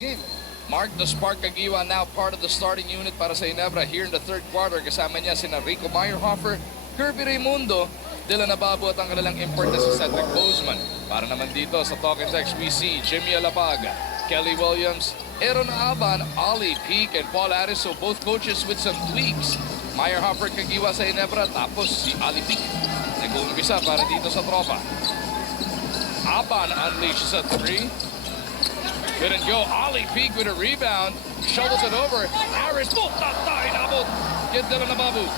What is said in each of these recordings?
game. Mark the Spark Caguioa now part of the starting unit para sa Ginebra here in the third quarter. Kasama niya sina Rico Meyerhofer, Kirby Raimundo, Dylan Ababu at ang kanilang import na si Cedric Bozeman. Para naman dito sa Talk and Text, we see Jimmy Alapag, Kelly Williams, Aaron Aban, Ali Peak, and Paul Harris. So both coaches with some tweaks. Meyerhofer Caguioa sa Ginebra, tapos si Ali Peak nag-uumpisa para dito sa tropa. Aban unleashes a three. Good and go. Ali Peak with a rebound. Shovels it over. Harris. Inabot. Get Dylan Ababu.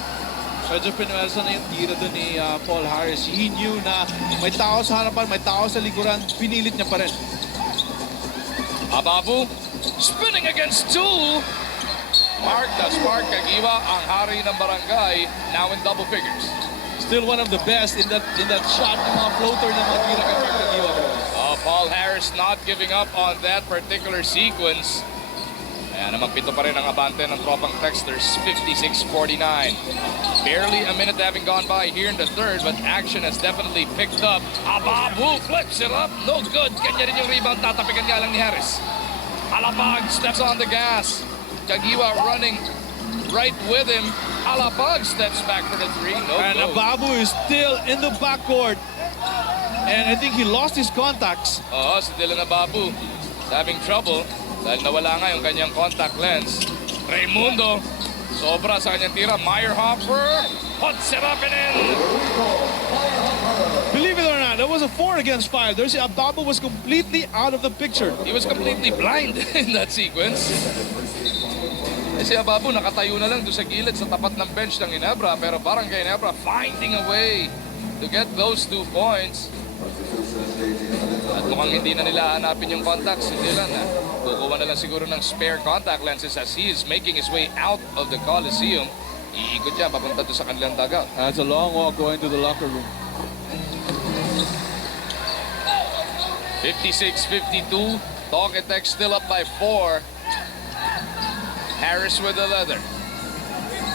Medyo pinuelsa na yung tira doon ni Paul Harris. He knew na may tao sa harapan, may tao sa likuran. Pinilit niya pa rin. Ababu. Spinning against two. Mark the Spark Caguioa, ang hari ng barangay, now in double figures. Still one of the best in that shot ng mga floater na mga tira kay Mark Caguioa. Paul Harris not giving up on that particular sequence. Kaya naman pito pa rin ang abante ng tropang Texters, 56-49. Barely a minute having gone by here in the third, but action has definitely picked up. Ababu flips it up, no good. Kanya rin yung rebound, tatapikan nga lang ni Harris. Alapag steps on the gas. Caguioa running right with him. Alapag steps back for the three, no And good. Ababu is still in the backcourt. And I think he lost his contacts. Oo, si Dylan Ababu having trouble dahil nawala nga yung kanyang contact lens. Raimundo, sobra sa kanyang tira. Meyerhofer puts it up and in. Believe it or not, that was a 4 against 5. There's Ababu was completely out of the picture. He was completely blind in that sequence. Si Ababu nakatayo na lang doon sa gilid sa tapat ng bench ng Ginebra, pero parang kay Ginebra finding a way to get those 2 points. At mukhang hindi na nila hanapin yung contacts. Hindi lang na. Kukuha na lang siguro ng spare contact lenses as he is making his way out of the Coliseum. Iikot niya papunta doon sa kanilang dugout. That's a long walk going to the locker room. 56-52. Talk and Text still up by 4. Harris with the leather.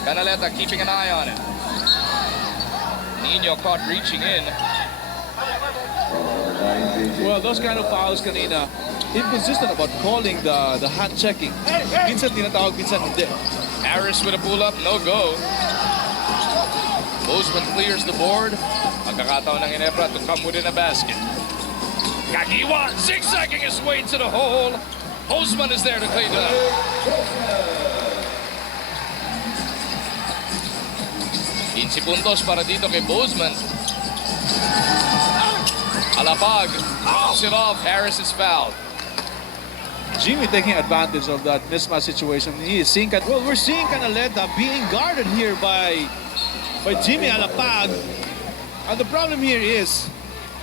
Canaleta keeping an eye on it. Nino caught reaching in. Well, those kind of fouls kanina, inconsistent about calling the hand checking. Minsan tinatawag, minsan hindi. Harris with a pull-up, no go. Bozeman clears the board. Magkakataon ng Ginebra to come within a basket. Caguioa zigzagging his way to the hole. Bozeman is there to clean it up. Quincy puntos para dito kay Bozeman. Alapag drops it off. Harris is fouled. Jimmy taking advantage of that mismatch situation. He is seeing, well, we're seeing Canaleta being guarded here by Jimmy Alapag. And the problem here is,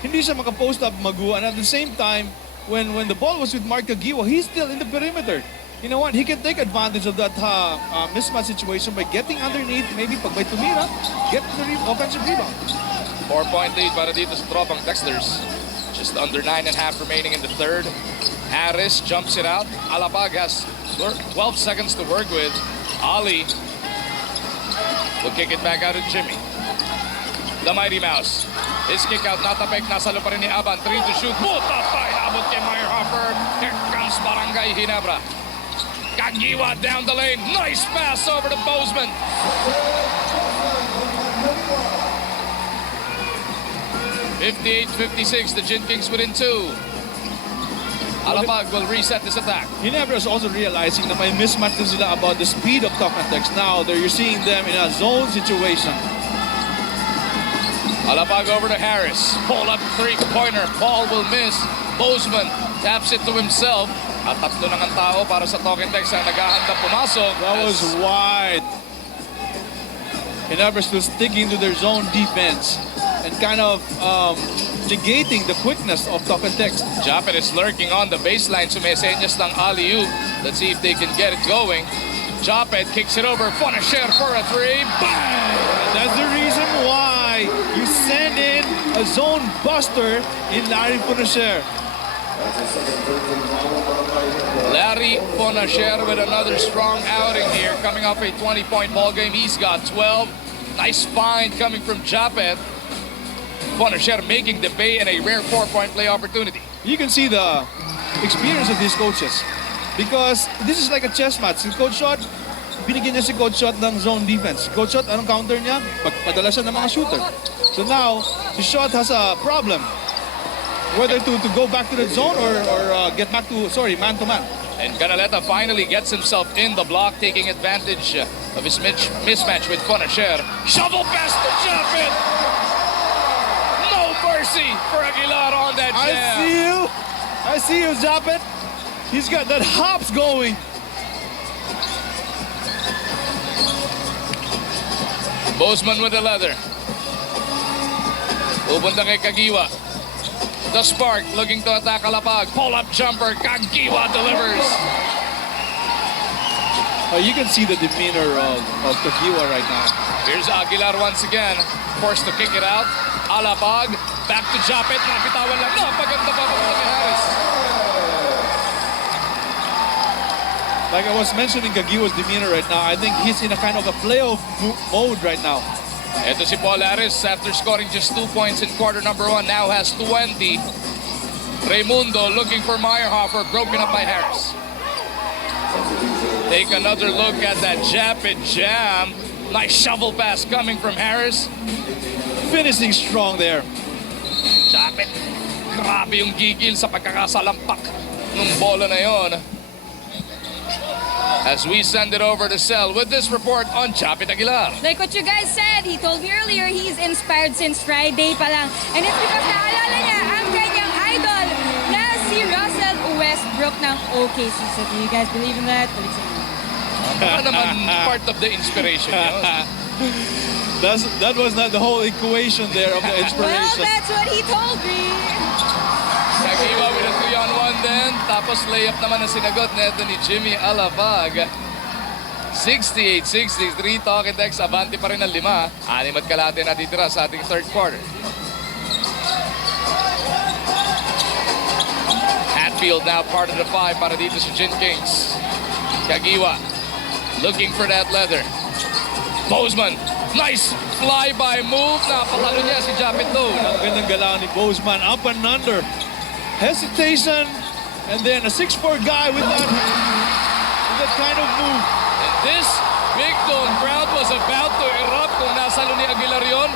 hindi siya makapost up Magu, and at the same time, when the ball was with Mark Caguioa, he's still in the perimeter. You know what? He can take advantage of that mismatch situation by getting underneath, maybe pag may tumira, get the offensive rebound. 4-point lead para dito sa tropang Texters. Just under 9.5 remaining in the third. Harris jumps it out. Alapag has 12 seconds to work with. Ali will kick it back out to Jimmy. The Mighty Mouse. His kick out, natapek, nasa lupa rin ni Aban. 3 to shoot. Puta pa! Inabot kay Meyerhofer. Here comes Barangay Ginebra. Caguioa down the lane. Nice pass over to Bozeman. 58-56, the Gin Kings within 2. Alapag will reset this attack. Ginebra is also realizing na may mismatch din sila about the speed of Tocantex. Now, you're seeing them in a zone situation. Alapag over to Harris. Pull up 3-pointer. Paul will miss. Bozeman taps it to himself. At tatlo ng ang tao para sa Tocantex ang nag-ahanda pumasok. That was wide. Ginebra still sticking to their zone defense and kind of negating the quickness of Tocantex. Japet is lurking on the baseline. Sumesenyas ng alley-oop. Let's see if they can get it going. Japet kicks it over. Fonacher for a 3. Bang! And that's the reason why you send in a zone buster in Larry Fonacher. Larry Fonacher with another strong outing here, coming off a 20-point ball game. He's got 12. Nice find coming from Japet. Fonacher making the pay and a rare 4-point play opportunity. You can see the experience of these coaches. Because this is like a chess match. Si Coach Shot, binigyan niya si Coach Shot ng zone defense. Coach Shot, anong counter niya? Pagpadala siya ng mga shooter. So now, si Shot has a problem. Whether to go back to the zone or get back to, man to man. And Canaleta finally gets himself in the block, taking advantage of his mismatch with Fonacher. Shovel pass to Japet! No mercy for Aguilar on that jam. I see you, Japet. He's got that hops going. Bozeman with the leather. Pupunta kay Caguioa. The Spark looking to attack Alapag. Pull-up jumper. Caguioa delivers. You can see the demeanor of Caguioa right now. Here's Aguilar once again. Forced to kick it out. Alapag. Back to Japet. Napitawan lang. Napaganda pa ni Harris. Like I was mentioning Caguioa's demeanor right now, I think he's in a kind of a playoff mode right now. Ito si Paul Harris after scoring just 2 points in quarter number 1. Now has 20. Raimundo looking for Meyerhofer. Broken up by Harris. Take another look at that Japet jam. Nice shovel pass coming from Harris. Finishing strong there. Japet. Grabe yung gigil sa pagkakasalampak nung bola na yon. As we send it over to Cell with this report on Japet Aguilar. Like what you guys said, he told me earlier he's inspired since Friday pa lang. And it's because naalala niya ang kanyang idol na si Russell Westbrook ng OKC. So do you guys believe in that? Ano naman part of the inspiration yun? That was not the whole equation there of the inspiration. Well, that's what he told me. Caguioa with a 3-on-1 then. Tapos layup naman ang sinagot neto ni Jimmy Alapag. 68-63. Talk and text. Abante pa rin ang 5. 6 at kalahati natitira sa ating third quarter. Hatfield now part of the 5 para dito sa Gin Kings. Caguioa looking for that leather. Bozeman. Nice fly-by move. Napatalo niya si Japet doon. Ang gandang galaw ni Bozeman. Up and under. Hesitation. And then a 6'4" guy with that kind of move. And this big dome crowd was about to erupt kung nasalo ni Aguilar yun.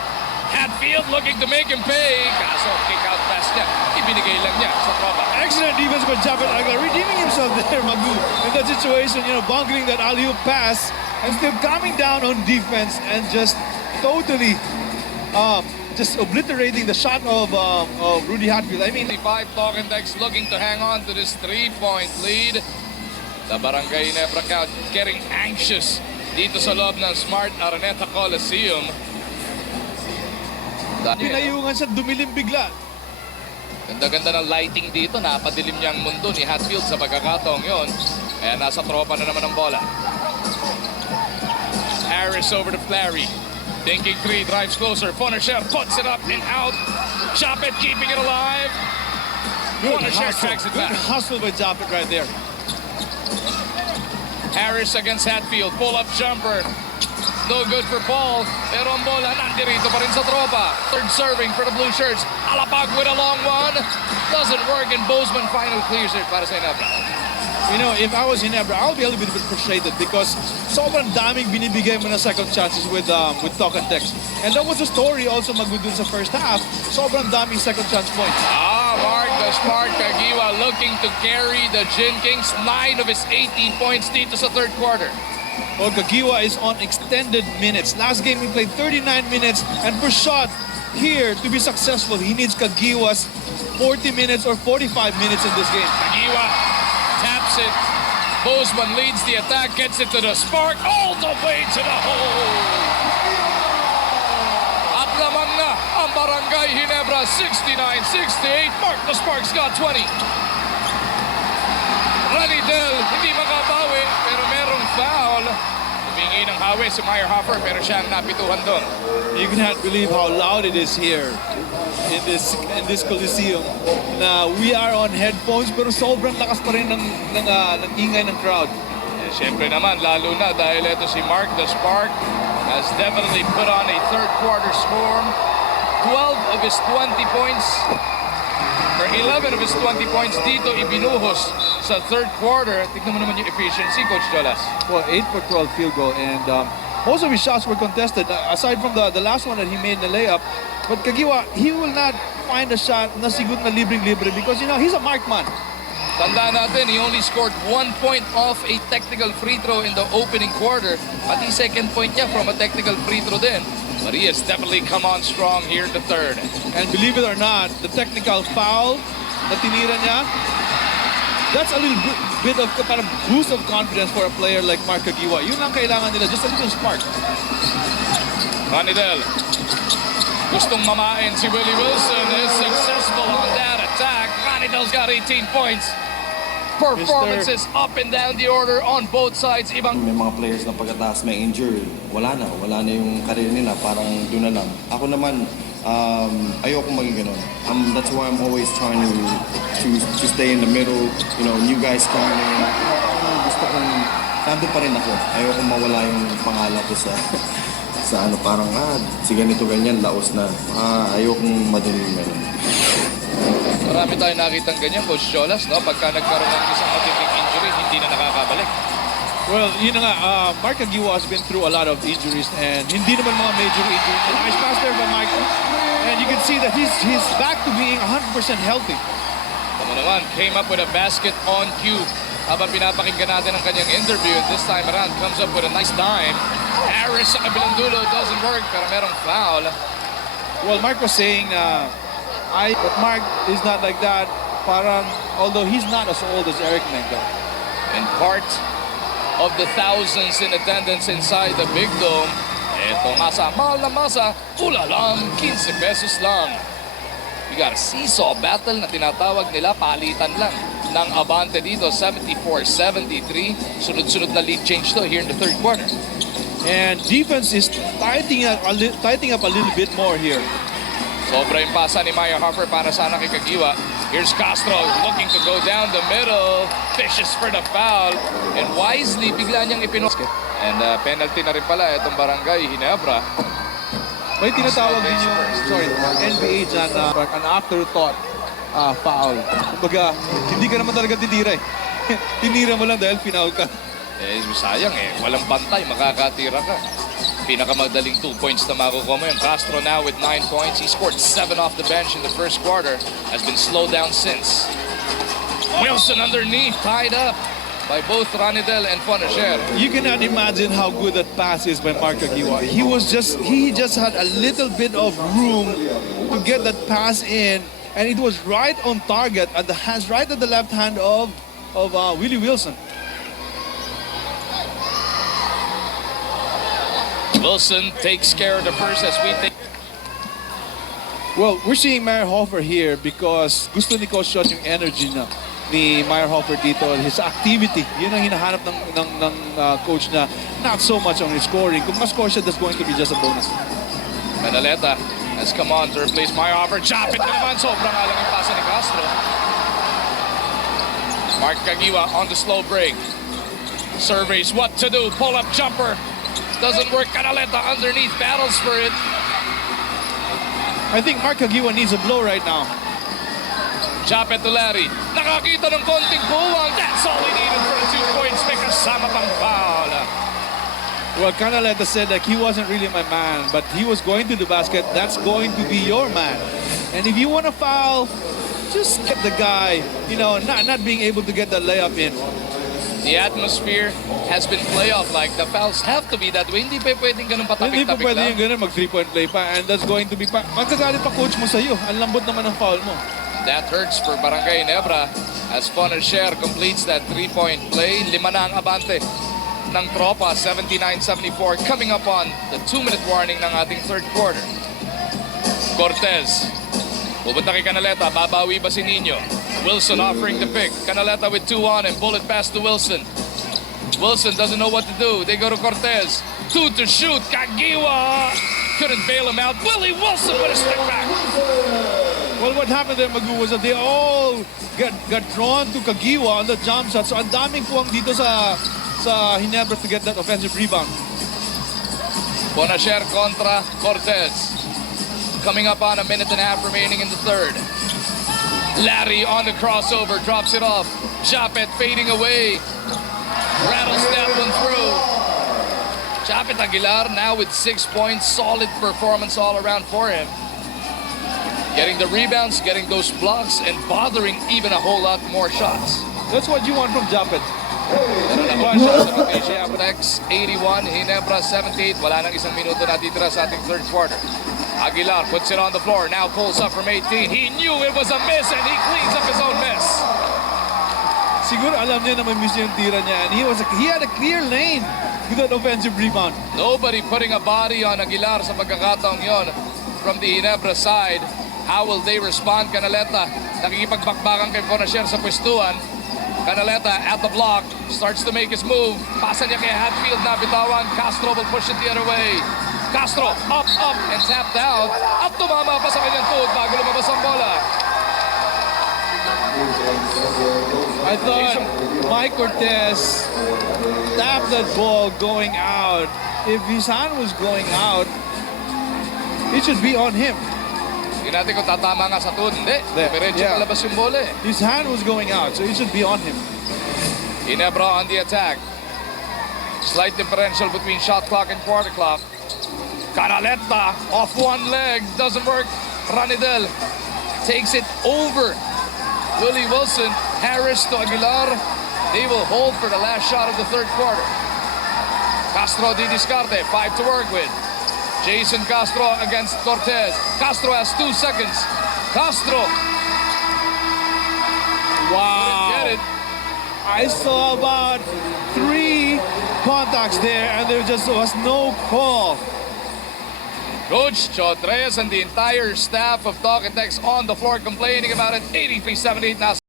Hatfield looking to make him pay. Kaso kick out pass niya. Ibinigay lang niya sa tropa. Excellent defense by Japet Aguilar. Redeeming himself there, Magu. In that situation, bungling that alley-oop pass and still coming down on defense and just totally just obliterating the shot of Rudy Hatfield. I mean, 5 talk and text looking to hang on to this 3-point lead. The Barangay Ginebra crowd getting anxious dito sa loob ng Smart Araneta Coliseum. pinayungan siya, dumilim bigla. Ganda-ganda ng lighting dito. Napadilim niya ang mundo ni Hatfield sa pagkakataong yon. Kaya nasa tropa na naman ang bola. Harris over to Flary. Thinking 3, drives closer. Fonacher puts it up and out. Japet keeping it alive. Fonacher tracks it back. Good hustle by Japet right there. Harris against Hatfield. Pull-up jumper. No good for Paul. Pero ang bola nandirito pa rin sa tropa. Third serving for the Blue Shirts. Alapag with a long one. Doesn't work and Bozeman final clears it para sa Ginebra. If I was Ginebra, I'll be a little bit frustrated because sobrang daming binibigay mo na second chances with talk and text. And that was the story also magudun sa first half. Sobrang daming second chance points. Mark the Spark Caguioa looking to carry the Gin Kings. 9 of his 18 points dito sa third quarter. Well, Caguioa is on extended minutes. Last game he played 39 minutes, and for Shot here to be successful, he needs Caguioa's 40 minutes or 45 minutes in this game. Caguioa taps it. Bozeman leads the attack, gets it to the Spark, all the way to the hole. At lamang na ang Barangay Ginebra, 69-68. Mark the Spark's got 20. Ranidel, hindi makabawi, pero merong foul. Humingi ng hawi si Meyerhofer, pero siya ang napituhan doon. You cannot believe how loud it is here in this Coliseum. Na we are on headphones, pero sobrang lakas pa rin ng ingay ng crowd. Eh, siyempre naman, lalo na dahil ito si Mark the Spark has definitely put on a third quarter score. 12 of his 20 points, or 11 of his 20 points dito ibinuhos sa third quarter. Tignan mo naman yung efficiency, Coach Jolas. Well, 8 for 12 field goal, and most of his shots were contested, aside from the last one that he made in the layup. But Caguioa, he will not find a shot na siguro na libreng-libre because, you know, he's a mark man. Tandaan natin, he only scored 1 point off a technical free throw in the opening quarter. Pati second point niya from a technical free throw din. But he has definitely come on strong here in the third. And believe it or not, the technical foul na tinira niya, that's a little bit of parang boost of confidence for a player like Mark Caguioa. Yun ang kailangan nila, just a little spark. Ranidel. Gustong mamain si Willie Wilson is successful on that attack. Ranidel's got 18 points. Performances up and down the order on both sides. Ibang may mga players na pagkatapos may injury, wala na yung career nila, parang doon na lang. Ako naman, ayoko maging ganun. That's why I'm always trying to stay in the middle. You know, new guys coming in. Gusto kong, nandun pa rin ako. Ayoko mawala yung pangalan ko sa ano, parang, si ganito ganyan, laos na. Ayokong madaling ganun. Marami tayong nakitang ganyan, Coach Jolas, no? Pagka nagkaroon ng isang matinding injury, hindi na nakakabalik. Well, yun na nga, Mark Caguioa has been through a lot of injuries, and hindi naman mga major injuries. Nice pass there by Mike, and you can see that he's back to being 100% healthy. Tama naman, came up with a basket on cue. Habang pinapakinggan natin ang kanyang interview, and this time around comes up with a nice dime. Harris sa kabilang dulo, doesn't work, pero merong foul. Well, Mark was saying, but Mark is not like that. Parang, although he's not as old as Eric Mengo. And part of the thousands in attendance inside the Big Dome, eto masa, mahal na masa, ulalang, 15 pesos lang. We got a seesaw battle na tinatawag nila, palitan lang ng Abante dito, 74-73. Sunod-sunod na lead change to here in the third quarter. And defense is tightening up a little bit more here. Sobra yung pasa ni Maya Harper para sana kay Caguioa. Here's Castro looking to go down the middle. Fishes for the foul. And wisely, bigla niyang ipinok. And penalty na rin pala itong barangay, Ginebra. May tinatawag din yung, NBA dyan na an afterthought foul. Kumbaga, hindi ka naman talaga titira eh. Tinira mo lang dahil foul ka. Eh, sayang eh. Walang bantay, makakatira ka. Pinakamadaling 2 points na makukuha mo yun. Castro now with 9 points. He scored 7 off the bench in the first quarter. Has been slowed down since. Wilson underneath, tied up by both Ranidel and Fonacher. You cannot imagine how good that pass is by Mark Caguioa. He just had a little bit of room to get that pass in, and it was right on target at the hands, right at the left hand of Willie Wilson. Wilson takes care of the first as we think. Well, we're seeing Meyerhofer here because gusto ni Coach Shot yung energy ni Meyerhofer dito, his activity. Yun ang hinahanap ng coach na not so much on his scoring. Kung mas-score siya, that's going to be just a bonus. Manaleta has come on to replace Meyerhofer. Chop it na naman. Sobrang alang yung pasa ni Castro. Mark Caguioa on the slow break. Surveys what to do. Pull-up jumper. Doesn't work. Canaleta underneath, battles for it. I think Mark Caguioa needs a blow right now. Chop it to Larry. Nakakita ng konting buwang. That's all he needed for the 2 points. May kasama pang foul. Well, Canaleta said that he wasn't really my man, but he was going to the basket. That's going to be your man. And if you want to foul, just get the guy, you know, not being able to get the layup in. The atmosphere has been playoff-like. The fouls have to be that way. Hindi pa pwedeng ganun Hindi pa patapik-tapik pwede lang. yung ganun, mag 3-point play pa. And that's going to be magkagalit pa coach mo sa'yo. Ang lambot naman ng foul mo. That hurts for Barangay Ginebra as Fonacher completes that 3-point play. 5 na ang abante ng tropa, 79-74. Coming up on the 2-minute warning ng ating third quarter. Cortez. Pupunta kay Canaleta. Babawi ba si Nino? Wilson offering the pick. Canaleta with 2 on him. Bullet pass to Wilson. Wilson doesn't know what to do. They go to Cortez. 2 to shoot. Caguioa couldn't bail him out. Willie Wilson with a step back. Well, what happened there, Magu, was that they all got drawn to Caguioa on the jump shot. So ang daming puwang dito sa Ginebra to get that offensive rebound. Fonacher contra Cortez. Coming up on 1.5 minutes remaining in the third. Larry on the crossover, drops it off. Japet fading away. Rattles that one through. Japet Aguilar now with 6 points. Solid performance all around for him. Getting the rebounds, getting those blocks, and bothering even a whole lot more shots. That's what you want from Japet. Tex 81, Ginebra 78. Wala nang isang minuto natitira sa ating third quarter. Aguilar puts it on the floor, now pulls up from 18. He knew it was a miss and he cleans up his own miss. Siguro alam niya na may miss yung tira niya, and he had a clear lane with an offensive rebound. Nobody putting a body on Aguilar sa pagkakataong yon from the Ginebra side. How will they respond? Canaleta nakikipagbakbakan kay Bonasier sa pwestuhan. Canaleta at the block, starts to make his move. Pasa niya kay Hatfield na bitawan. Castro will push it the other way. Castro, up, and tapped out. At tumama pa sa kanyang tuhod bago lumabas ang bola. I thought Mike Cortez tapped that ball going out. If his hand was going out, it should be on him. Hindi natin kung tatama nga sa tuhod. Hindi. Diretso Yeah. palabas yung bola eh. His hand was going out, so it should be on him. Ginebra on the attack. Slight differential between shot clock and quarter clock. Canaleta off one leg. Doesn't work. Ranidel takes it over. Willie Wilson, Harris to Aguilar. They will hold for the last shot of the third quarter. Castro di discarte, 5 to work with. Jason Castro against Cortez. Castro has 2 seconds. Castro. Wow. Get it. I saw about 3 contacts there, and there just was no call. Coach Chot Reyes and the entire staff of Talk and Text on the floor complaining about it. 83-78 now.